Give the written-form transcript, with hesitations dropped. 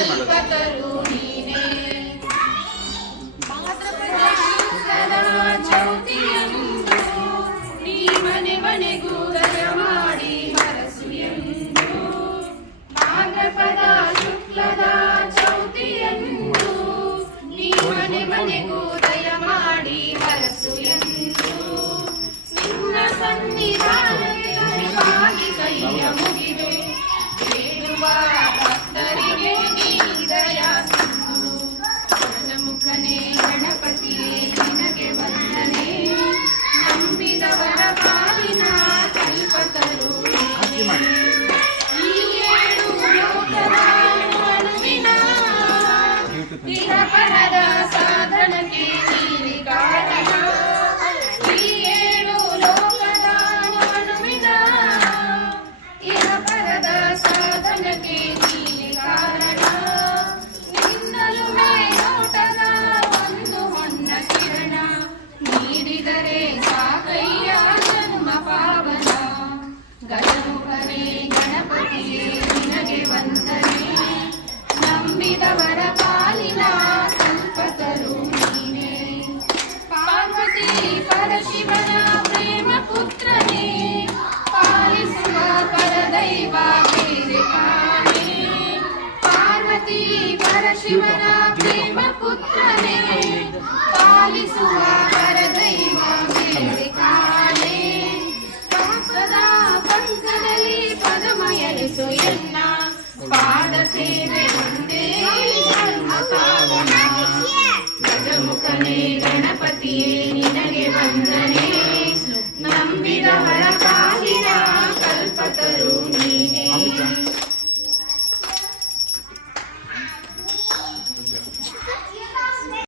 ಕಲ್ಪತರು ನೀನೇ ಚೌತಿಯಂದು ನೀ ಮನೆ ಮನೆಗೂ ದಯ ಮಾಡಿ ಹರಸು ಎಂದು ಭಾದ್ರಪದ ಶುಕ್ಲದ ಚೌತಿಯಂದು ನೀ ಮನೆ ಮನೆಗೂ ದಯ ಮಾಡಿ ಹರಸು ಎಂದು ನಿನ್ನ ಸನ್ನಿಧಾನಕ್ಕೆ ಕೈಯ ಮುಗಿವೆ ಬೇಡುವ ಭಕ್ತರಿಗೆ ನೀ ದಯ ಸಿಂಧು ಮುಖನೇ ಗಣಪತಿಯೇ ನಿನಗೆ ವಂದನೆ ನಂಬಿದವರ ಪಾಲಿನ ಕಲ್ಪತರು ಈ ಏಳು ಲೋಕದ ಅಣುವಿನ ನಿರಪರದ ಸಾಧನಕ್ಕೆ ನೀಡಿ ಕಾರಣ ಈ ಏಳು ಲೋಕದ ಅಣುವಿನ ನಿರಪರದ ಸಾಧನಕ್ಕೆ ನೀಡಿ ಕಾರಣ ನಿನ್ನಲು ಮೇಲೋಟದ ಒಂದು ಹೊನ್ನ ಕಿರಣ ನೀಡಿದರೆ ಸಾಕಯ್ಯ ಜನ್ಮ ಪಾವನ ಗಜಮುಖನೇ ಗಣಪತಿಯೇ ನಿನಗೆ ವಂದನೆ ನಂಬಿದವರ ಪಾಲಿನ ಕಲ್ಪತರು ನೀನೇ ಪಾರ್ವತಿ ಪರಶಿವನ ಪ್ರೇಮ ಪುತ್ರನೇ ಪಾಲಿಸುವ ಪರದೈವ ಬೇರೆ ಕಾಣೆ ಪಾರ್ವತಿ ಪರಶಿವನ ಪ್ರೇಮ ಪುತ್ರನೇ ಪಾಲಿಸುವ